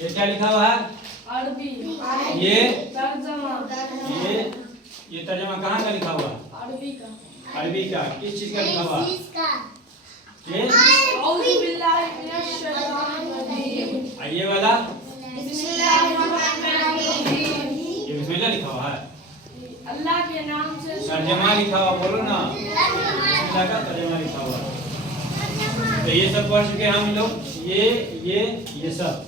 ये क्या लिखा हुआ है? अरबी। ये तर्जमा। ये तर्जमा कहाँ का लिखा हुआ है? अरबी का। अरबी का। किस चीज का लिखा हुआ है? ये औज़ु बिल्लाहि मिनश शैतानिर रजीम। ये वाला बिस्मिल्लाहिर्रहमानिर्रहीम। ये बिस्मिल्लाह लिखा हुआ है। अल्लाह के नाम से। तर्जमा लिखा हुआ, बोलो ना। बिस्मिल्लाह का तर्जमा लिखा हुआ। तो ये सब पढ़ चुके हैं हम लोग। ये सब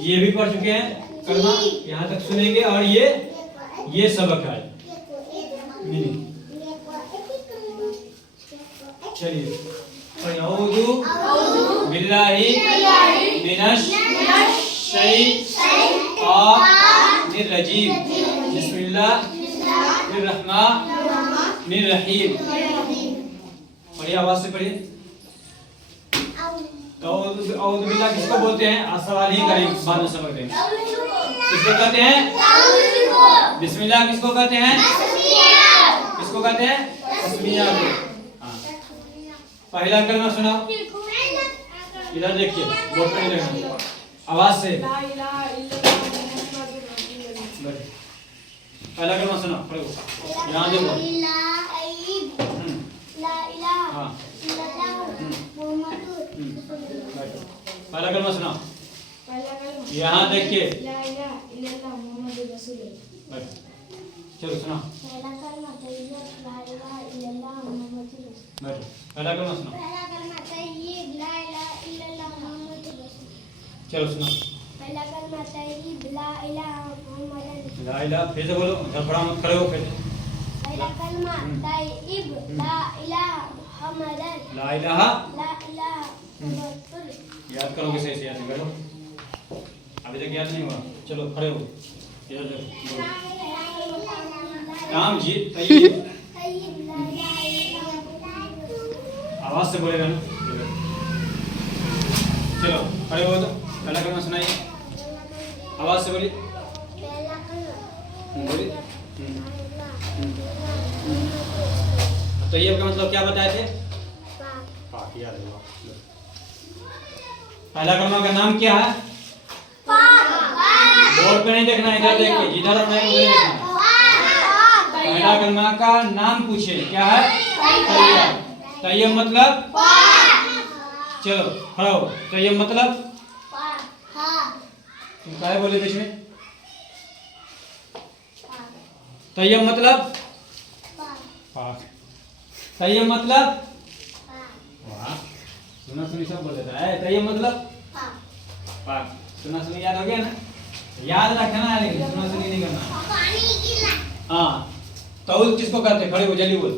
ये भी पढ़ चुके हैं कलमा, यहाँ तक सुनेंगे। और ये सबक है। चलिए, औज़ु बिल्लाहि मिनश शैतानिर रजीम। बिस्मिल्लाहिर्रहमानिर्रहीम। पढ़िए, आवाज से पढ़िए। औज़ु बिल्लाह किसको बोलते हैं? आज सवाल ही करेंगे, बाद में समझ लेंगे। किसको कहते हैं? बिस्मिल्लाह किसको कहते हैं? किसको कहते हैं? तस्मीया को। हाँ, पहला कलमा सुनाओ। इधर देखिए, बोर्ड पे नहीं देखना, आवाज से। ला इलाहा इल्लल्लाह मुहम्मदुर रसूलुल्लाह। पहला कलमा सुनाओ, पढ़ो। यहाँ देखो। हाँ, पहला कलमा सुनाओ। पहला कलमा। यहाँ देखिए। ला इलाहा इल्लल्लाह मुहम्मदुर रसूलुल्लाह। चलो सुनाओ। पहला कलमा तैयब ला इलाहा इल्लल्लाह मुहम्मदुर रसूलुल्लाह। बैठो, पहला कलमा सुनाओ। पहला कलमा तैयब ला इलाहा इल्लल्लाह मुहम्मदुर रसूलुल्लाह। चलो सुनाओ। पहला कलमा तैयब ला इलाहा मुहम्मदुर। ला इलाहा, फिर से बोलो, झपड़ा मत खड़े हो फिर। पहला कलमा तैयब ला इलाहा मुहम्मदुर। ला इलाहा, ला इलाहा मुहम्मदुर। याद करोगे सही से, याद नहीं करो। अभी तक याद नहीं हुआ। चलो खड़े हो, इधर देखो। नाम जी तैयब। तैयब ला इलाहा इल्लल्लाह। आवाज से बोलेगा ना। चलो खड़े हो, तो पहला कलमा सुनाइए, आवाज से बोलिए। पहला कलमा बोलिए। तैयब का मतलब क्या बताए थे? पाक, याद है। पहला कलमा का नाम क्या है? बोर्ड पे नहीं देखना, इधर देखिए, जिधर हम हैं उधर देखना। पहला कलमा का नाम पूछे, क्या है? तैयब। तैयब मतलब? चलो खड़ा हो। तैयब मतलब? तुम क्या बोले बीच में? तैयब मतलब? पाक। तैयब मतलब? वाह, सुना सुनी सब बोल देता है। तैयब मतलब? पाक। सुना सुनी याद हो गया ना? याद रखना है, लेकिन सुना सुनी नहीं करना। हाँ, तौल किसको कहते हैं? खड़े हो, जल्दी बोल।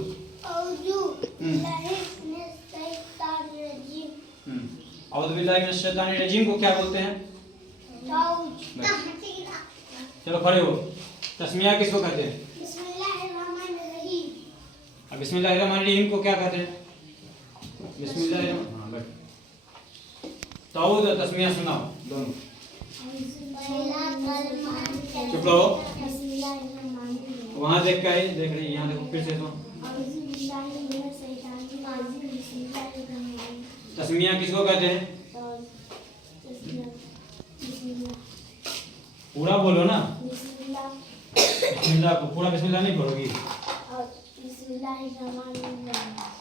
औज़ु बिल्लाहि मिनश शैतानिर रजीम को क्या बोलते हैं? चलो खड़े हो। तस्मिया किसको कहते हैं? अब बिस्मिल्लाहिर्रहमानिर्रहीम को क्या कहते हैं? बिस्मिल्लाहिर्रहमान। हाँ, बैठ। तौल और तस्मिया सुनाओ दोनों। चुप रहो, वहाँ देख के आई, देख रही, यहाँ देखो, फिर से तो। तस्मिया किसको कहते हैं? पूरा बोलो ना। बिस्मिल्लाह को पूरा बिस्मिल्लाह नहीं पढ़ोगी?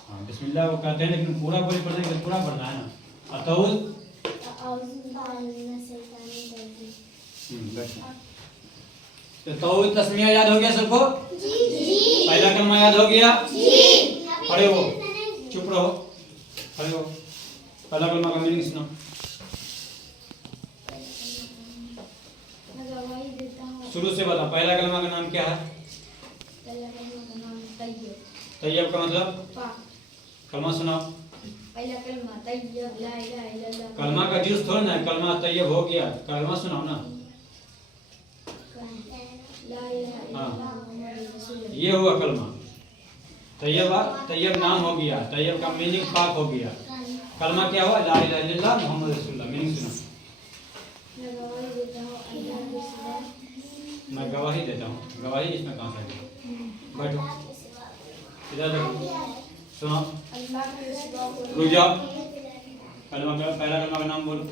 हाँ, बिस्मिल्लाह को कहते हैं, लेकिन पूरा बोली पढ़ने के पूरा पढ़ना है ना। और तौल? तो तौल तस्मिया याद हो गया सबको? पहला कलमा याद हो गया? खड़े हो, चुप रहो, खड़े हो। पहला कलमा का मीनिंग सुनो। शुरू से बता, पहला कलमा का नाम क्या है? तैयब का मतलब? कलमा सुनाओ। पहला कलमा तैयब ला इलाहा इल्लल्लाह। कलमा का जूस थोड़ा ना, कलमा तैयब हो गया, कलमा सुनाओ ना। ला इलाहा हाँ, इल्लल्लाह मुहम्मदुर रसूलुल्लाह। ये हुआ कलमा। तैयब, तैयब नाम हो गया, तैयब का मीनिंग पाक हो गया। कलमा क्या हुआ? ला इलाहा इल्लल्लाह मुहम्मद रसूलुल्लाह। मीनिंग सुनो। मैं गवाही देता हूँ। गवाही इसमें कहाँ से आई? बैठो, इधर देखो, सुनो, रुक जाओ। कलमा का पहला कलमा का नाम बोलो।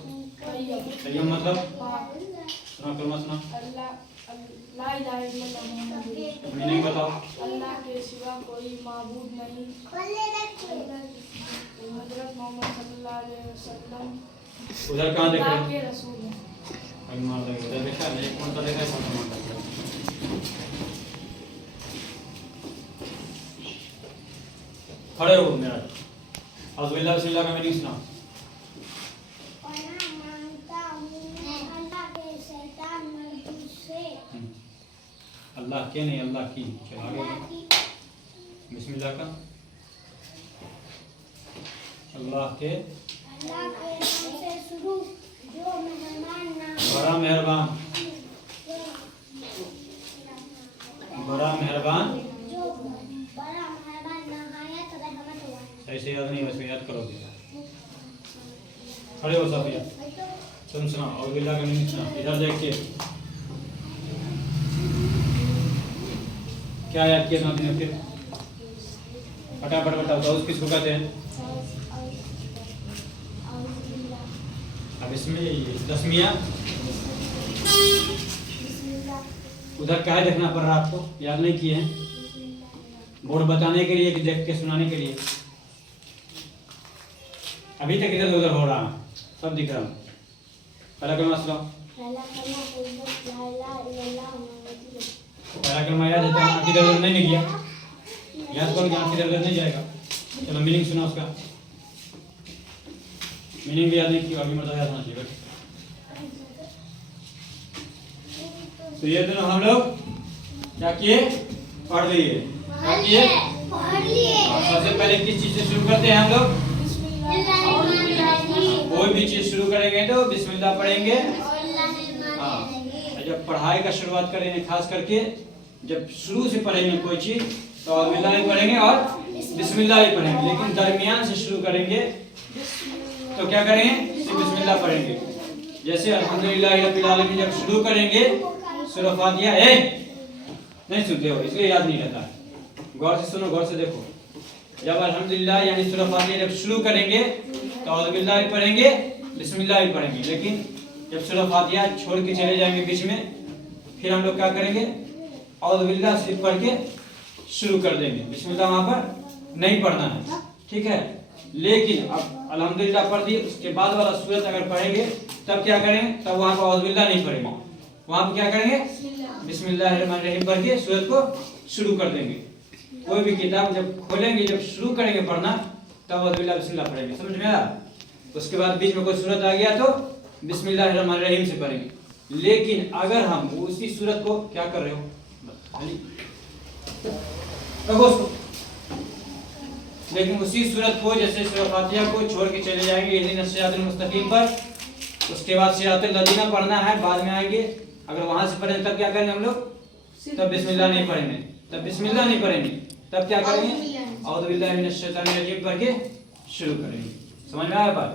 तैयब मतलब? कलमा सुना। अल्लाह ला इलाहा इल्लल्लाह मुहम्मदुर रसूलुल्लाह। मीनिंग बताओ। अल्लाह के सिवा कोई माबूद नहीं। हजरत मोहम्मद सल्लल्लाहु अलैहि वसल्लम उधर कहाँ देख रहे अल्लाह हो? के रसूल हैं। अभी मार देंगे। उधर देखा है, एक कौन सा देखा है, कौन सा मार देंगे। खड़े हो मेरा। अल्लाह बिस्मिल्लाह का मीनिंग सुना। और मैं मानता हूँ अल्लाह के शैतान मरदूद से। अल्लाह के नहीं, अल्लाह की। चलो आगे अल्लाह बढ़ो। की बिस्मिल्लाह का अल्लाह के नाम से शुरू जो मेहमान ना बड़ा मेहरबान, बड़ा मेहरबान। जो बड़ा मेहमान नहायत रहमत वाला। ऐसे याद नहीं, वैसे याद करोगे। खड़े हो सफिया, तुम सुना। और बिल्ला का मीनिंग सुना। इधर देख के क्या याद किया ना तुमने? फिर फटाफट बताओ। तो किसको कहते हैं? अब इसमें तस्मिया उधर क्या है देखना पड़ रहा आपको, याद नहीं किए हैं? बोर्ड बताने के लिए कि देख के सुनाने के लिए? अभी तक इधर उधर हो रहा है, सब दिख रहा है। पहला कलमा सुनाओ। पहला कलमा ला इलाहा इल्लल्लाह मुहम्मदुर रसूलुल्लाह। पहला कलमा याद है? आँख इधर उधर नहीं किया, याद करो, आँख इधर उधर नहीं जाएगा। चलो मीनिंग सुना उसका। मीनिंग भी याद नहीं किया, अभी मतलब याद होना चाहिए। तो ये दोनों हम लोग क्या किए? पढ़ लिए। क्या किए? पढ़ लिए। सबसे पहले किस चीज से शुरू करते हैं हम लोग? बिस्मिल्लाह। कोई भी चीज शुरू करेंगे तो बिस्मिल्लाह पढ़ेंगे। हाँ, जब पढ़ाई का शुरुआत करेंगे, खास करके जब शुरू से पढ़ेंगे कोई चीज तो बिस्मिल्लाह ही पढ़ेंगे और बिस्मिल्लाह ही पढ़ेंगे। लेकिन दरमियान से शुरू करेंगे तो क्या करेंगे? सिर्फ बिस्मिल्लाह पढ़ेंगे। जैसे अल्हम्दुलिल्लाह रब्बिल आलमीन जब शुरू करेंगे सूरह फातिहा, नहीं सुनते हो इसलिए याद नहीं रहता। गौर से सुनो, गौर से देखो। जब अल्हम्दुलिल्लाह यानी सूरह फातिहा जब शुरू करेंगे तो औज़ु बिल्लाह पढ़ेंगे, बिस्मिल्लाह ही पढ़ेंगे। लेकिन जब सूरह फातिहा छोड़ के चले जाएंगे बीच में, फिर हम लोग क्या करेंगे? औज़ु बिल्लाह सिर्फ पढ़ के शुरू कर देंगे। बिस्मिल्लाह वहाँ पर नहीं पढ़ना है, ठीक है? लेकिन अब अल्हम्दुलिल्लाह पढ़ दिए, उसके बाद वाला सूरत अगर पढ़ेंगे तब क्या करेंगे? तब वहाँ पर औज़ु बिल्लाह नहीं पढ़ेंगे, वहाँ पर क्या करेंगे? बिस्मिल्लाहिर्रहमानिर्रहीम पढ़ के सूरत को शुरू कर देंगे। कोई भी किताब जब खोलेंगे, जब शुरू करेंगे पढ़ना, तब औज़ु बिल्लाह बिस्मिल्लाह पढ़ेंगे। समझ में आया? उसके बाद बीच में कोई सूरत आ गया तो बिस्मिल्लाहिर्रहमानिर्रहीम से पढ़ेंगे। लेकिन अगर हम उसी सूरत को क्या कर रहे हो, रखो उसको, लेकिन उसी सूरत को जैसे सूरह फातिहा को छोड़ के चले जाएंगे इहदिना सिरातल मुस्तकीम पर, उसके बाद सिरातल लज़ीना पढ़ना है, बाद में आएंगे। अगर वहां से पढ़ें तब क्या करेंगे हम लोग? तब बिस्मिल्लाह नहीं पढ़ेंगे, तब बिस्मिल्लाह नहीं पढ़ेंगे, तब क्या करेंगे? औज़ु बिल्लाहि मिनश शैतानिर रजीम पढ़ के शुरू करेंगे। समझ में आया बात?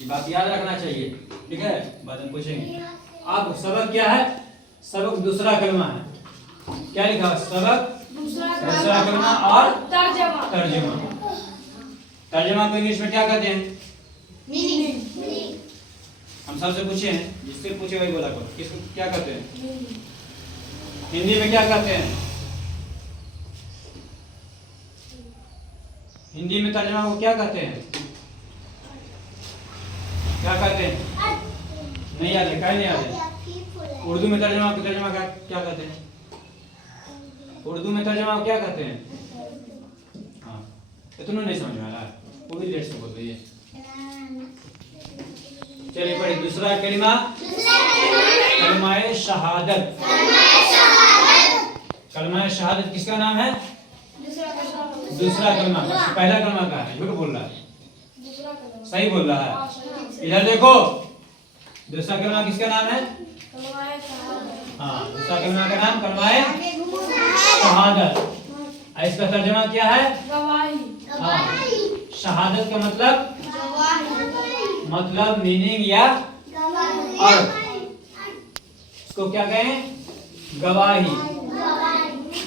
ये बात याद रखना चाहिए, ठीक है? बाद में पूछेंगे। अब सबक क्या है? सबक दूसरा कलमा है। क्या लिखा? सबक दूसरा कलमा और तर्जमा। तर्जमा। तर्जमा को इंग्लिश में क्या कहते हैं? मीनिंग। हम सबसे पूछे हैं, जिससे पूछे वही बोला करो। किसको क्या कहते हैं? हिंदी में क्या कहते हैं? हिंदी में तर्जमा को क्या कहते हैं? क्या कहते हैं? नहीं याद है, क्या नहीं याद है? उर्दू में तर्जमा को क्या कहते हैं? उर्दू में तर्जमा को क्या कहते हैं? हाँ, इतना नहीं समझ में आ रहा है, वो भी लेट से बोल रही है। चलिए पढ़िए दूसरा कलिमा। कलमाए शहादत। कलमाए शहादत किसका नाम है? दूसरा कलमा। पहला कलमा का है, झूठ बोल रहा है, सही बोल रहा है। इधर देखो, दूसरा कलमा किसका नाम है? हाँ, दूसरा कलमा का नाम कलमाए शहादत। इसका तर्जुमा क्या है? गवाही। हाँ, शहादत का मतलब मीनिंग या अर्थ। इसको क्या कहें? गवाही।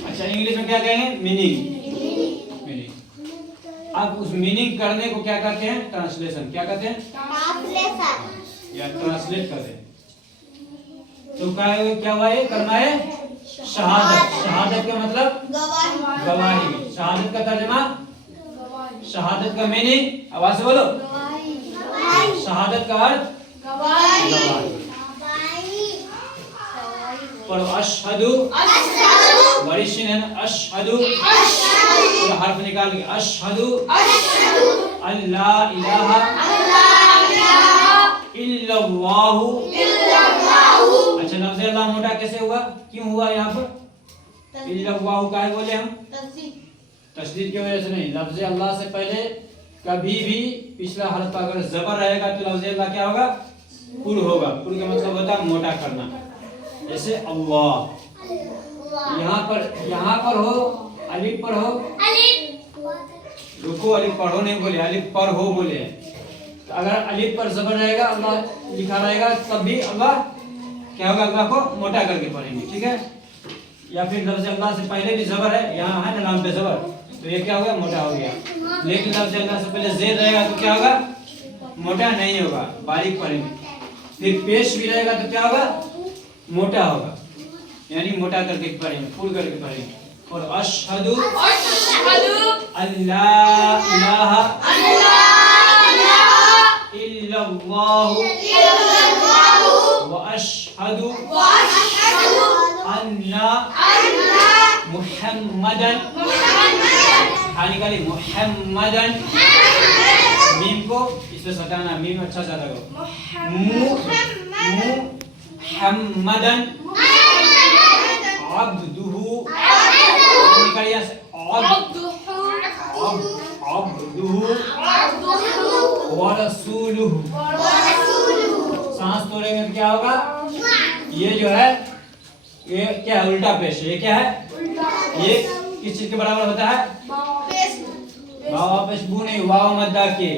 अच्छा, इंग्लिश में क्या कहेंगे? मीनिंग। अब उस मीनिंग करने को क्या कहते हैं? ट्रांसलेशन। क्या कहते हैं? या ट्रांसलेट करते हैं। तो क्या हुआ ये कलमा है शहादत। शहादत का मतलब गवाही। शहादत का तर्जुमा, शहादत का मीनिंग आवाज से बोलो। शहादत का अर्थ गवाही। पढ़ो अशहदु, वरिष्ठ है ना, अशहदु पूरा हर्फ निकाल के अशहदु अल्ला इलाहा इल्लल्लाहु। अच्छा लफ्ज़ अल्लाह मोटा कैसे हुआ, क्यों हुआ यहाँ पर इल्लल्लाहु का बोले हम? तशदीद की वजह से नहीं। लफ्ज़ अल्लाह से पहले कभी भी पिछला हर्फ का अगर जबर रहेगा तो लफ्ज़ अल्लाह क्या होगा, पुर होगा। पुर का मतलब होता है मोटा करना। जैसे अल्लाह यहाँ पर हो, अलिफ पर हो, रुको अलिफ पढ़ो नहीं बोले, अलिफ पर हो बोले। तो अगर अलिफ पर जबर रहेगा, अल्लाह लिखा रहेगा, तब भी अल्लाह क्या होगा, अल्लाह को मोटा करके पढ़ेंगे, ठीक है। या फिर लफ्ज़ अल्लाह से पहले भी जबर है, यहाँ है ना लाम पे जबर, तो ये क्या होगा, मोटा हो गया। लेकिन लफ्ज़ अल्लाह से पहले जेद रहेगा तो क्या होगा, मोटा नहीं होगा, बारीक पढ़ेंगे। फिर पेश भी रहेगा तो क्या होगा, मोटा होगा, यानी मोटा करके पढ़ेंगे, फुल करके पढ़ेंगे। और अशहदु अल्ला इलाहा इल्लल्लाहु व अशहदु अन्ना मुहम्मदन, हाँ निकालिए मुहम्मदन, मीम को इसमें सटाना, मीम अच्छा सा लगो, मुहम्मदन अब्दुहु, निकालिए अब्दुहु व रसूलुहु। सांस तोड़ेंगे तो क्या होगा, ये जो है ये क्या है, उल्टा पेश। ये क्या है, ये किस चीज के बराबर होता है, वाव पेश बू नहीं, वाव मद्दा के,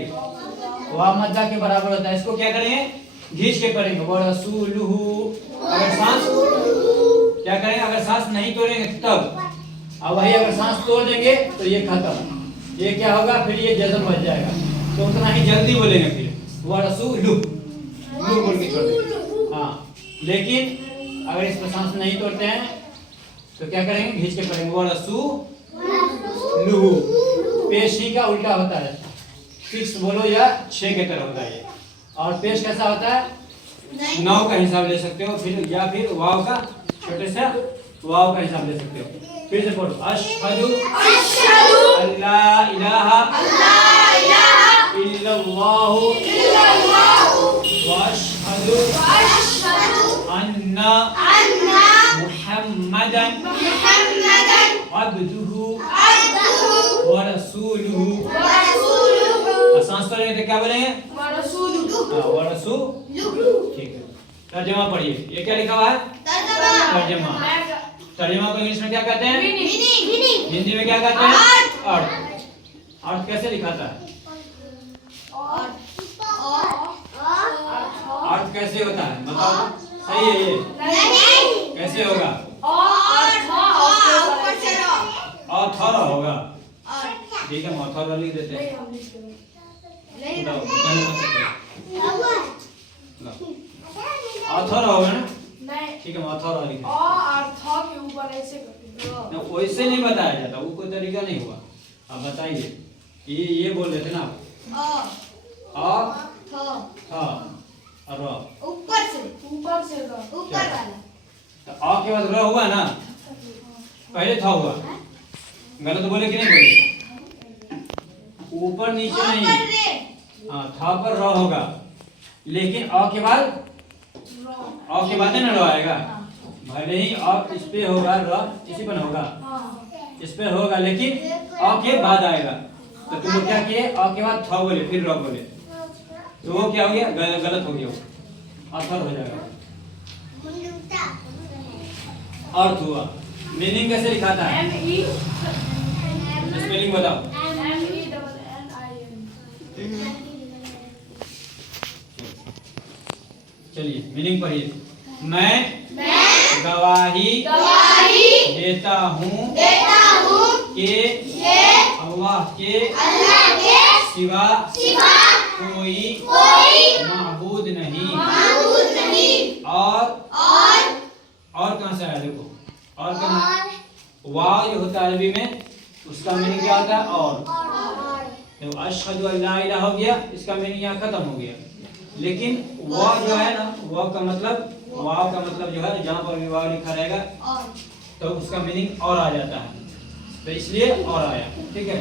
वाव मद्दा के बराबर होता है। इसको क्या करेंगे, घींच के पढ़ेंगे, व रसूलुहु। अगर सांस क्या करेंगे, अगर सांस नहीं तोड़ेंगे तब, अब वही अगर सांस तोड़ देंगे तो ये खत्म। ये क्या होगा, फिर ये जज़म बच जाएगा, तो उतना ही जल्दी बोलेंगे। फिर व रसूलुहु बोल के छोड़ देंगे, हाँ। लेकिन अगर इसमें सांस नहीं तोड़ते हैं तो क्या करेंगे, घींच के पढ़ेंगे, व रसूलुहु। पेश ही का उल्टा होता है, 6 बोलो या 6 के तरह होता है ये। और पेश कैसा होता है, 9 का हिसाब ले सकते हो, फिर या फिर वाव का छोटे से वाव का हिसाब ले सकते हो। फिर से पढ़ो अशहदु अल्ला इलाहा इल्लल्लाहु व अशहदु अन्ना मुहम्मदन अब्दुहु व रसूलुहु। सांस तोड़ेंगे तो क्या बोलेंगे, व रसूलुहु, ठीक है। तर्जुमा पढ़िए, ये क्या लिखा हुआ है, तर्जुमा। तर्जुमा को इंग्लिश में क्या कहते हैं, हिंदी में क्या कहते हैं, अर्थ। अर्थ कैसे लिखाता है, अर्थ कैसे होता है, बताओ, सही है ये, कैसे होगा, ऑथर होगा, ठीक है, ऑथर लिख देते हैं। ऑथर होगा ना, ठीक है, ऑथर लिख के ऊपर ऐसे ना, वैसे नहीं बताया जाता, वो कोई तरीका नहीं हुआ। अब बताइए, ये बोल रहे थे ना, ऊपर से ऊपर वाला, तो आ के बाद र हुआ ना, पहले था हुआ, गलत बोले कि नहीं बोले, ऊपर नीचे नहीं, हाँ था पर र होगा, लेकिन आ के बाद है ना र आएगा, भले ही आ इस पे होगा, र इसी पर होगा, इस पे होगा, लेकिन आ के बाद आएगा। तो तुम लोग क्या किए, आ के बाद था बोले, फिर र बोले, तो वो क्या हो गया, गलत हो गया, अथर हो जाएगा। अर्थ हुआ, मीनिंग कैसे लिखाता है, स्पेलिंग बताओ। चलिए मीनिंग पढ़िए, मैं गवाही देता हूँ कि अल्लाह के सिवा कोई माबूद नहीं और होता है अरबी में, उसका मीनिंग क्या होता है? और। तो अशहदु अल्ला इलाहा हो गया, इसका मीनिंग यहाँ खत्म हो गया। लेकिन वाव जो है ना, वाव का मतलब जो है जहाँ पर भी वाव लिखा रहेगा तो उसका मीनिंग और आ जाता है, तो इसलिए और आया। ठीक है,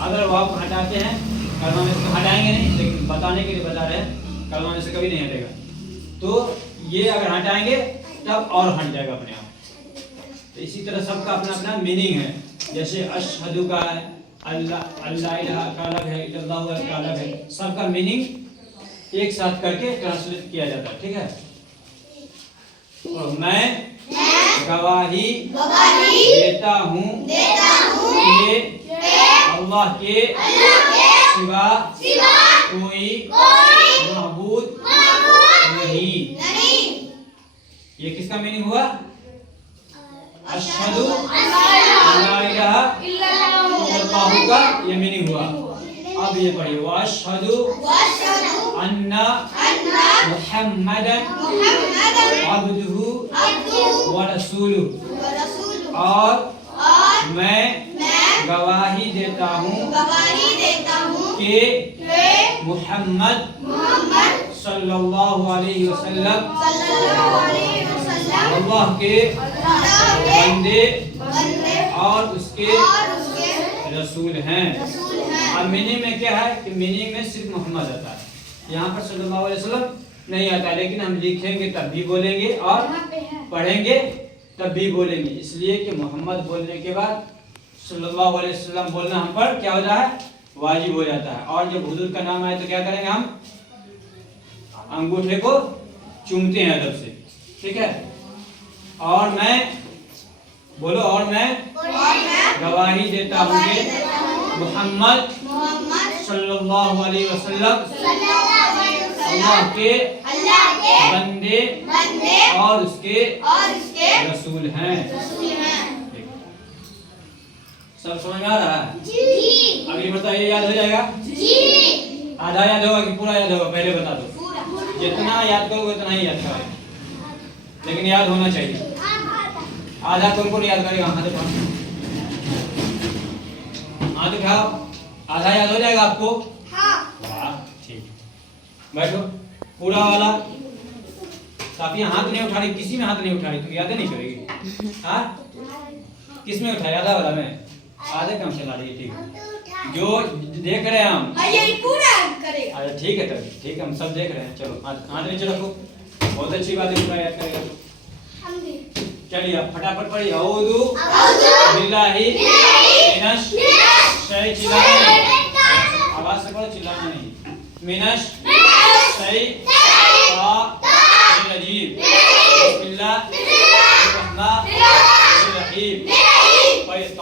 अगर वाव को हटाते हैं कलमा में से, हटाएंगे नहीं लेकिन बताने के लिए बता रहे हैं, कलमा में से कभी नहीं हटेगा। तो ये अगर हटाएंगे तब और हट जाएगा अपने आप। तो इसी तरह सबका अपना अपना मीनिंग है। जैसे अशहदु का है, अल्लाह इलाहा का अलग है, इल्लल्लाहु का अलग है, सबका मीनिंग एक साथ करके ट्रांसलेट किया जाता है। ठीक है, और मैं गवाही देता हूँ कि अल्लाह के सिवा कोई माबूद नहीं। ये किसका मीनिंग हुआ? अशहदु अल्ला इलाहा इल्लल्लाहु का ये मीनिंग हुआ। अब ये पढ़िए, वअशहदु अन्ना मुहम्मदन अब्दुहु व रसूलुहु, और मैं गवाही देता हूँ कि मुहम्मद सल्लल्लाहु अलैहि वसल्लम अल्लाह के बंदे और उसके रसूल हैं। अब मीनिंग में क्या है कि मीनिंग में सिर्फ मोहम्मद आता है, यहाँ पर सल्लल्लाहु अलैहि वसल्लम नहीं आता, लेकिन हम लिखेंगे तब भी बोलेंगे और पढ़ेंगे तब भी बोलेंगे, इसलिए कि मोहम्मद बोलने के बाद सल्लल्लाहु अलैहि वसल्लम बोलना हम पर क्या हो जाता है? वाजिब हो जाता है। और जब हुजूर का नाम आए तो क्या करेंगे? हम अंगूठे को चूमते हैं अदब से। ठीक है, और मैं बोलो, और मैं गवाही देता हूँ कि मोहम्मद सल्लल्लाहु अलैहि वसल्लम अल्लाह के बंदे और उसके रसूल हैं। सब समझ में आ रहा है? अभी बताइए, याद हो जाएगा? आधा याद होगा कि पूरा याद होगा? पहले बता दो। जितना याद करोगे उतना ही याद करोगे, लेकिन याद होना चाहिए। आधा कौन याद करेगा? हाथ उठाओ, हाथ उठाओ। आधा याद हो जाएगा आपको? वाह, ठीक। बैठो। पूरा वाला साफिया हाथ नहीं उठा रही, किसी में हाथ नहीं उठा रही, तुम याद नहीं करेगी। हाँ, किस में उठाया? आधा वाला में। आधे कम चला रही है। ठीक, जो देख रहे हैं हम पूरा करेगा। अच्छा ठीक है, तब ठीक है, हम सब देख रहे हैं। चलो हाथ नीचे रखो, बहुत अच्छी बात है, पूरा याद करेगा। चलिए आप फटाफट पढ़िए। औदु बिल्लाहि मिनश शैतानिर, आवाज से पढ़ो, चिल्लाना नहीं। मिनश शैतानिर रजीम, बिस्मिल्लाहिर रहमानिर रहीम।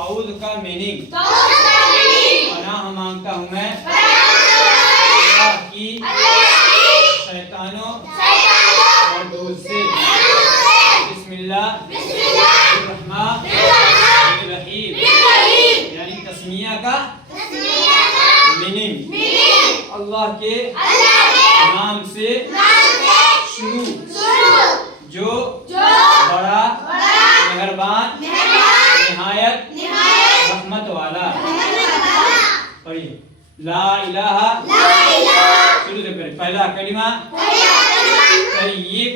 औद का मीनिंग पनाह मांगता हूँ मैं अल्लाह की शैतानों मरदूद से। बिस्मिल्लाहिर रहमानिर रहीम, यानी तस्मिया का मीनिंग अल्लाह के नाम से शुरू, जो बड़ा मेहरबान निहायत रहमत वाला। पढ़िए, ला इलाहा, शुरू से करें। पहला कलिमा तय्यब,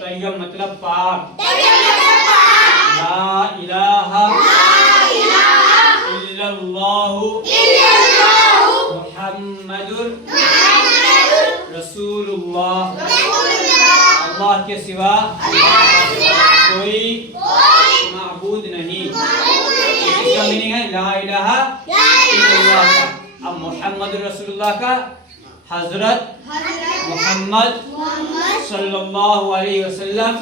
तय्यब मतलब पाक। ला इलाहा इल्लल्लाहु मुहम्मदुर रसूलुल्लाह, अल्लाह के सिवा कोई माबूद नहीं। इसका मीनिंग है ला इलाहा इल्लल्लाह का। अब मोहम्मद रसूलुल्लाह का हजरत मोहम्मद सल्लल्लाहु अलैहि वसल्लम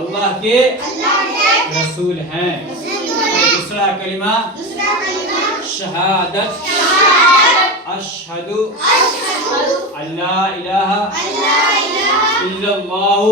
अल्लाह के रसूल हैं। दूसरा कलिमा शहादत, अशहदु अल्ला इलाहा इल्लल्लाहु